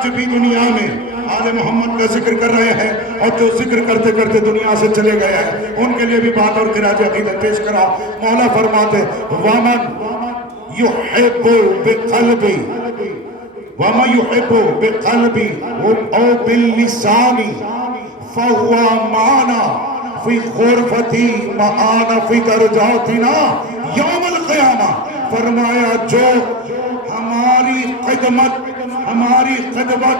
آج بھی دنیا میں آل محمد کا ذکر کر رہے ہیں اور جو ذکر کرتے کرتے دنیا سے چلے گئے ہیں ان کے لیے بھی بات اور خراج عقیدت پیش کرا. مولا فرماتے وَمَنْ يُحِبُّ بِقَلْبِ وَمَنْ يُحِبُّ بِقَلْبِ أَوْ بِاللِّسَانِ فَهُوَ مَعَنَا فِي غُرْفَتِي مَعَانَ فِي دَرَجَاتِنَا یوم القیامہ. فرمایا جو ہماری خدمت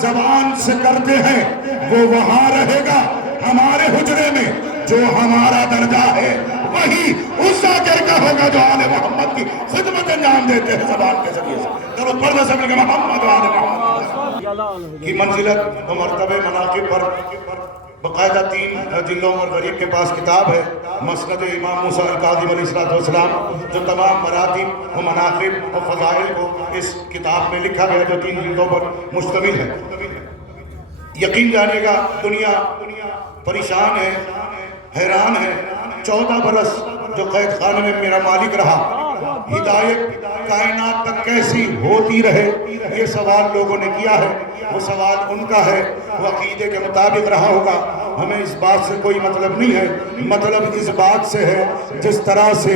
زبان سے کرتے ہیں وہ وہاں رہے گا ہمارے حجرے میں. جو ہمارا درجہ ہے وہی اس ذاکر کا ہوگا جو آل محمد کی خدمت انجام دیتے ہیں زبان کے ذریعے سے. چلو پڑھنا سب لگے محمد و آل محمد کی منزلت و مرتبہ مناقب پر باقاعدہ 3 جلدوں اور غریب کے پاس کتاب ہے مسند امام موسیٰ الکاظم علیہ السلام جو تمام مراتب و مناقب و فضائل کو اس کتاب میں لکھا گیا جو 3 جلدوں پر مشتمل ہے. یقین جانے گا دنیا پریشان ہے حیران ہے. 14 برس جو قید خانے میں میرا مالک رہا ہدایت کائنات تک کیسی ہوتی رہے یہ سوال لوگوں نے کیا ہے. وہ سوال ان کا ہے وہ عقیدے کے مطابق رہا ہوگا. ہمیں اس بات سے کوئی مطلب نہیں ہے. مطلب اس بات سے ہے جس طرح سے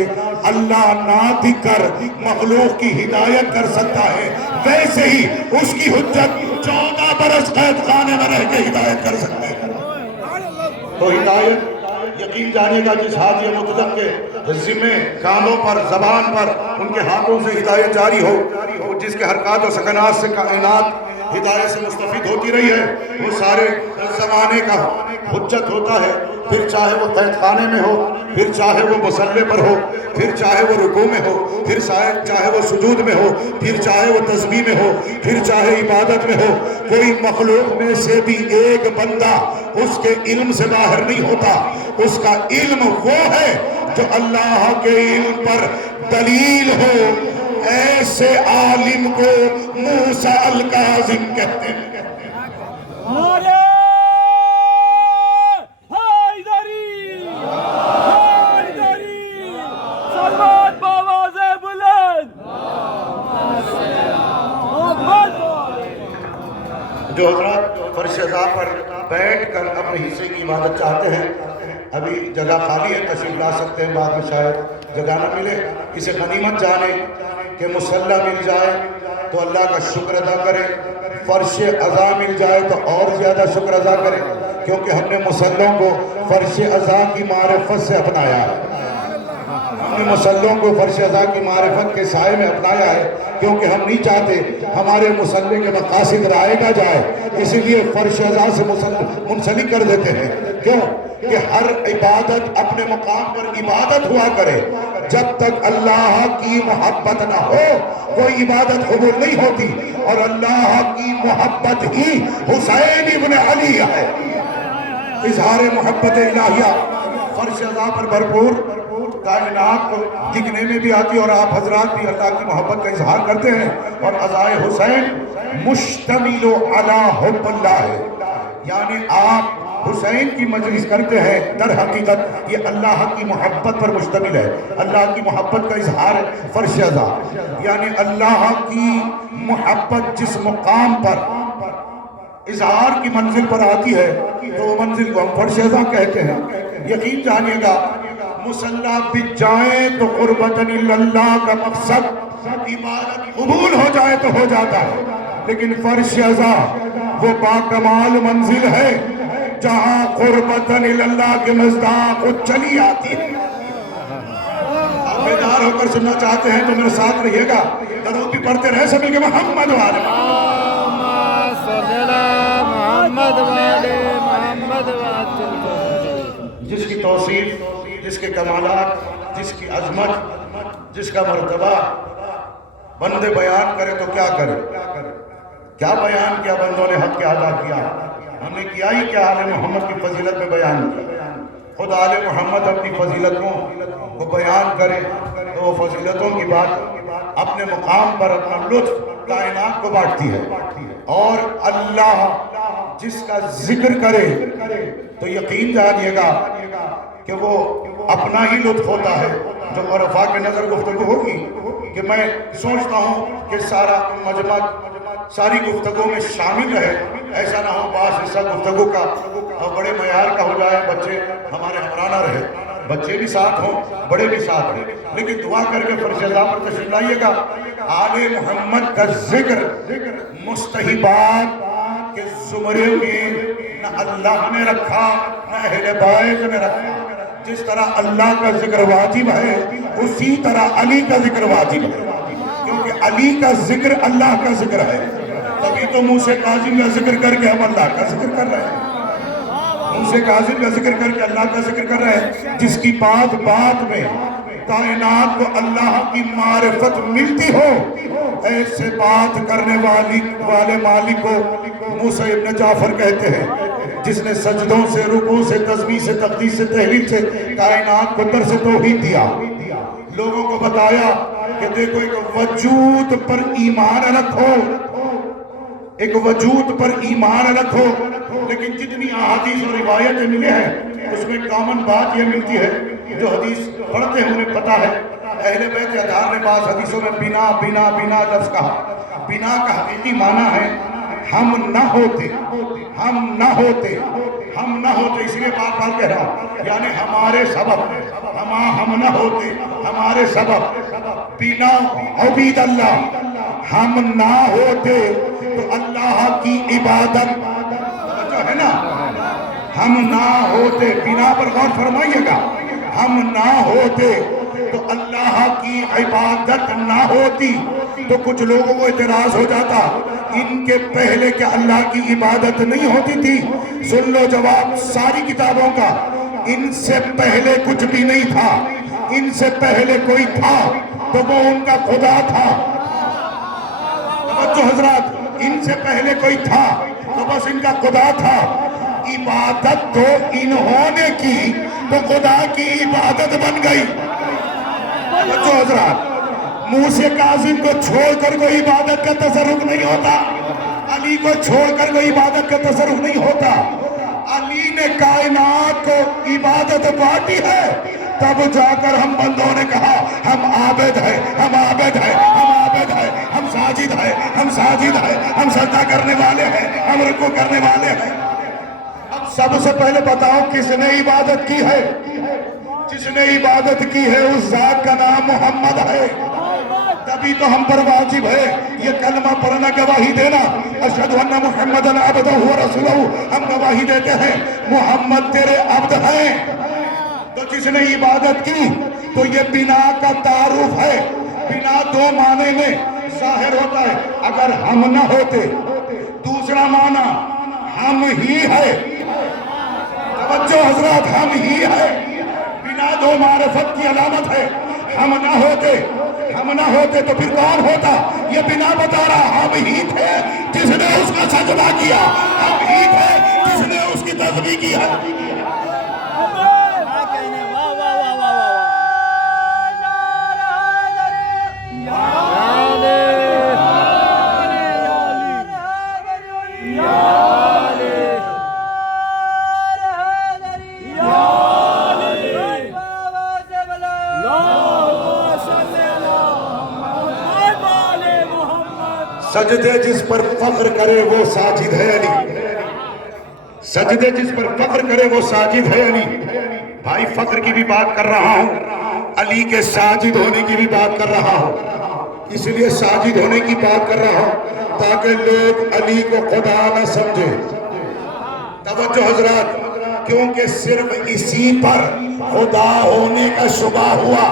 اللہ نہ دکھ کر مخلوق کی ہدایت کر سکتا ہے ویسے ہی اس کی حجت 14 برس قید خانے میں رہ کے ہدایت کر سکتے ہیں. تو ہدایت یقین جانے گا جس حاجی مطلق کے ذمہ کاموں پر زبان پر ان کے ہاتھوں سے ہدایت جاری ہو جس کے حرکات و سکنات سے کائنات ہدایت سے مستفید ہوتی رہی ہے وہ سارے زمانے کا حجت ہوتا ہے. پھر چاہے وہ قید خانے میں ہو پھر چاہے وہ مصلے پر ہو پھر چاہے وہ رکوع میں ہو پھر چاہے وہ سجود میں ہو پھر چاہے وہ تسبیح میں ہو پھر چاہے عبادت میں ہو. کوئی مخلوق میں سے بھی ایک بندہ اس کے علم سے باہر نہیں ہوتا. اس کا علم وہ ہے جو اللہ کے علم پر دلیل ہو. ایسے عالم کو موسیٰ الکاظم کہتے ہیں. جو حضرات فرش ازا پر بیٹھ کر اپنے حصے کی عبادت چاہتے ہیں ابھی جگہ خالی ہے تشریف لا سکتے ہیں. بعد میں شاید جگہ نہ ملے اسے غنیمت جانے کہ مصلی مل جائے تو اللہ کا شکر ادا کرے. فرش ازا مل جائے تو اور زیادہ شکر ادا کرے کیونکہ ہم نے مصلوں کو فرش ازا کی معرفت سے اپنایا ہے. ہم نے مصلوں کو فرش ازا کی معرفت کے سائے میں اپنایا ہے کیونکہ ہم نہیں چاہتے ہمارے مصلے کے مقاصد رائے نہ جائے. اسی لیے فرش ازا سے منسلک کر دیتے ہیں. کیوں کہ ہر عبادت اپنے مقام پر عبادت ہوا کرے. جب تک اللہ کی محبت نہ ہو کوئی عبادت قبول نہیں ہوتی. اور اللہ کی محبت ہی حسین ابن علی ہے. اظہار محبت الہیہ فرش ازا پر بھرپور کائنات کو دکھنے میں بھی آتی اور آپ حضرات بھی اللہ کی محبت کا اظہار کرتے ہیں. اور ازائے حسین مشتمل علی حب اللہ ہے یعنی آپ حسین کی مجلس کرتے ہیں در حقیقت یہ اللہ کی محبت پر مشتمل ہے. اللہ کی محبت کا اظہار ہے فرش ازا یعنی اللہ کی محبت جس مقام پر اظہار کی منزل پر آتی ہے تو وہ منزل کو ہم فرش ازا کہتے ہیں. یقین جانیے گا مصلی بچ جائیں تو قربتاً اللہ کا مقصد عبادت قبول ہو جائے تو ہو جاتا ہے. لیکن فرش ازا وہ باکمال منزل ہے جہاں قربتاً اللہ کے مصداق چلی آتی ہے. آپ بیدار ہو کر سننا چاہتے ہیں تو میرے ساتھ رہیے گا. درود بھی پڑھتے رہے سبھی کے محمد والے جس کی توصیف جس کے کمالات جس کی عظمت جس کا مرتبہ بندے بیان کرے تو کیا کرے. کیا بیان کیا بندوں نے حق کے ادا کیا. ہم نے کیا ہی کیا آل محمد کی فضیلت میں بیان کیا. خود آل محمد اپنی فضیلتوں کو بیان کرے تو وہ فضیلتوں کی بات اپنے مقام پر اپنا لطف کائنات کو بانٹتی ہے. اور اللہ جس کا ذکر کرے تو یقین جانیے گا کہ وہ اپنا ہی لطف ہوتا ہے. جو عرفا کے نظر گفتگو ہوگی کہ میں سوچتا ہوں کہ سارا مجمع ساری گفتگو میں شامل رہے. ایسا نہ ہو بعض حصہ گفتگو کا بڑے معیار کا ہو جائے, بچے ہمارے ہمراہ نہ رہے, بچے بھی ساتھ ہوں, بڑے بھی ساتھ ہوں, لیکن دعا کر کے فرش اللہ پر تشریف لائیے گا. آل محمد کا ذکر مستحبات کے زمرے میں نہ اللہ نے رکھا نہ اہل بیت نے رکھا. جس طرح اللہ کا ذکر واجب ہے اسی طرح علی کا ذکر واجب ہے, کیونکہ علی کا ذکر اللہ کا ذکر ہے. تبھی تو موسیٰ کاظم کا ذکر کر کے ہم اللہ کا ذکر کر رہے ہیں, موسیٰ کاظم کا ذکر کر کے اللہ کا ذکر کر رہے ہیں. جس کی بات بات میں کائنات کو اللہ کی معرفت ملتی ہو, ایسے بات کرنے والے مالک کو موسیٰ ابن جعفر کہتے ہیں, جس نے سجدوں سے, رکوع سے, تسبیح سے, تقدیس سے, تحلیل سے کائنات کو درس توحید دیا. لوگوں کو بتایا کہ دیکھو ایک وجود پر ایمان رکھو, ایک وجود پر ایمان رکھو, لیکن جتنی احادیث اور روایتیں ملے ہیں اس میں کامن بات یہ ملتی ہے, جو حدیث پڑھتے ہیں انہیں پتا ہے. اہل بیت اطہار نے بعض حدیثوں میں بنا بنا بنا لفظ کہا. بنا کا حقیقی معنی ہے ہم نہ ہوتے, ہم نہ ہوتے, ہم نہ ہوتے. اس لیے بار بار کہہ رہا ہوں, یعنی ہمارے سبب, ہم نہ ہوتے, ہمارے سبب. بنا عبید اللہ, ہم نہ ہوتے تو اللہ کی عبادت جو ہے نا, ہم نہ ہوتے, بنا پر غور فرمائیے گا, ہم نہ ہوتے تو اللہ کی عبادت نہ ہوتی. تو کچھ لوگوں کو اعتراض ہو جاتا, ان کے پہلے کیا اللہ کی عبادت نہیں ہوتی تھی؟ سن لو جواب ساری کتابوں کا, ان سے پہلے کچھ بھی نہیں تھا. ان سے پہلے کوئی تھا تو وہ ان کا خدا تھا. بچوں حضرات, ان سے پہلے کوئی تھا تو بس ان کا خدا تھا. عبادت تو انہوں نے کی تو خدا کی عبادت بن گئی. بچوں حضرات, موسیٰ کاظم کو چھوڑ کر کوئی عبادت کا تصرف نہیں ہوتا, علی کو چھوڑ کر کوئی عبادت کا تصرف نہیں ہوتا. علی نے کائنات کو عبادت بانٹی ہے, تب جا کر ہم بندوں نے کہا ہم عابد ہیں, ہم عابد ہیں, ہم عابد ہیں, ہم ساجد ہیں, ہم ساجد ہیں, ہم سجدہ کرنے والے ہیں, ہم رکوع کرنے والے ہیں. اب سب سے پہلے بتاؤ کس نے عبادت کی ہے؟ جس نے عبادت کی ہے اس ذات کا نام محمد ہے. تبھی تو ہم پر واجب ہے یہ کلمہ پڑھنا, گواہی دینا, اشہد ان محمد عبدہ و رسولہ. ہم گواہی دیتے ہیں محمد تیرے عبد ہیں. تو جس نے عبادت کی تو یہ بنا کا تعارف ہے. بنا دو معنی میں ظاہر ہوتا ہے. اگر ہم نہ ہوتے, دوسرا معنی ہم ہی ہے. توجہ حضرات, ہم ہی ہے. بنا دو معرفت کی علامت ہے. ہم نہ ہوتے, ہم نہ ہوتے تو پھر کون ہوتا؟ یہ بنا بتا رہا ہم ہی تھے جس نے اس کا سجدہ کیا, ہم ہی تھے جس نے اس کی تسبیح کی ہے. سجدے جس پر فخر کرے وہ ساجد ہے علی. سجدے جس پر فخر کرے وہ ساجد ہے علی. بھائی فخر کی بھی بات کر رہا ہوں, علی کے ساجد ہونے کی بھی بات کر رہا ہوں. اس لیے ساجد ہونے کی بات کر رہا ہوں تاکہ لوگ علی کو خدا نہ سمجھے. توجہ حضرات, کیونکہ صرف اسی پر خدا ہونے کا شبہ ہوا.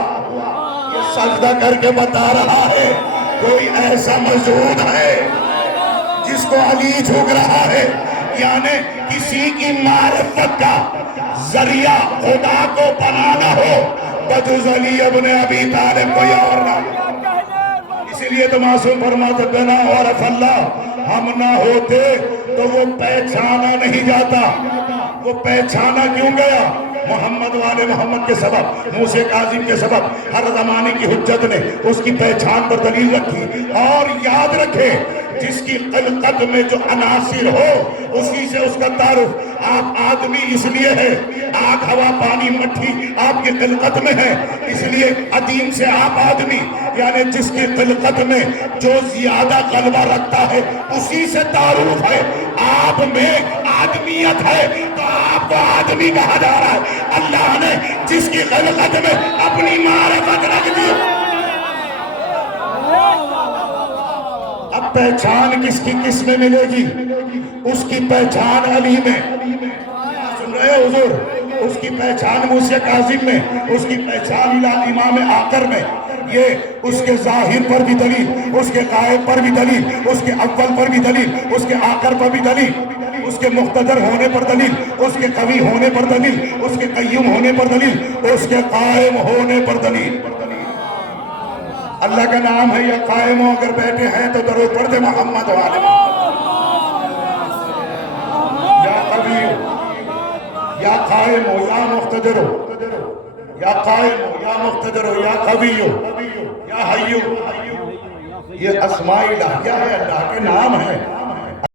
یہ سجدہ کر کے بتا رہا ہے کوئی ایسا موجود ہے جس کو علی جھک رہا ہے, یعنی کسی کی معرفت کا ذریعہ خدا کو بنانا ہو بجز علی ابن ابی طالب کوئی اور نہ. اسی لیے تو معصوم فرماتے بنا عرف اللہ, ہم نہ ہوتے تو وہ پہچانا نہیں جاتا. وہ پہچانا کیوں گیا؟ محمد والے محمد کے سبب, موسیٰ کاظم کے سبب. ہر زمانے کی حجت نے اس کی پہچان پر دلیل رکھی. اور یاد رکھے جس کی خلقت میں جو عناصر ہو اسی سے اس کا تعارف. آپ آدمی اس لیے ہے، آگ ہوا پانی مٹی آپ کی خلقت میں ہے، اس لیے عدیم سے آپ آدمی، یعنی جس کی خلقت میں جو زیادہ غلبہ رکھتا ہے اسی سے تعارف ہے۔ آپ میں آدمیت ہے تو آپ کو آدمی کہا جا رہا ہے۔ اللہ نے جس کی خلقت میں اپنی معرفت رکھ دی، اب پہچان کس کی کس میں ملے گی؟ اس کی پہچان علی میں، سن رہے ہو حضور؟ اس کی پہچان موسیٰ کاظم میں، اس کی پہچان امام آخر میں۔ یہ اس کے ظاہر پر بھی دلیل، اس کے غائب پر بھی دلیل، اس کے اول پر بھی دلیل، اس کے آخر پر بھی دلیل، اس کے مقتدر ہونے پر دلیل، اس کے قوی ہونے پر دلیل، اس کے قیوم ہونے پر دلیل، اس کے قائم ہونے پر دلیل۔ اللہ کا نام ہے یا قائم ہو، اگر بیٹھے ہیں تو درود پڑھ دے محمد والے یا قوی ہو یا قائم ہو یا مقتدر ہو، یا قائم ہو یا مقتدر ہو یا قوی ہو یا حی ہو، یہ اسماء الہیہ ہے، اللہ کے نام ہے۔